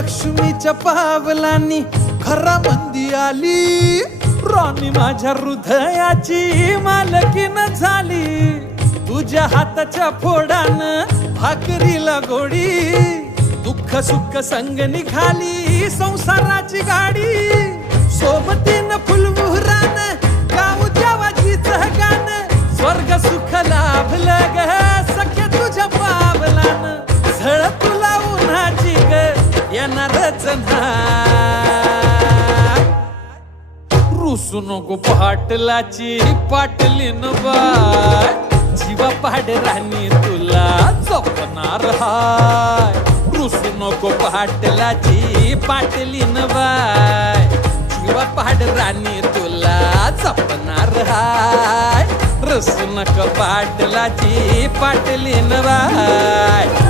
लक्ष्मीच्या पावलांनी खरा मंदी आली, राणी माझ्या हृदयाची मालकीन झाली. तुझ्या हाताच्या फोडानं भाकरीला गोडी, दुःख सुख संग निघाली संसाराची गाडी. सोबतीनं फुलमुहरानं गाऊ देवाचीचं गाणं, स्वर्ग सुख लाभलं ग सख्या तुझ्या पावलानं. झळ तुला उन्हाची ग येणारच नाही, रुसू नको पाटलाची पाटलीन बाय. जीवा पाड राणी तुला जपणार हाय, रुसू नको पाटलाची पाटलीन बाय. जीवा पाड राणी तुला जपणार हाय, रुसू नको पाटलाची पाटलीन बाय.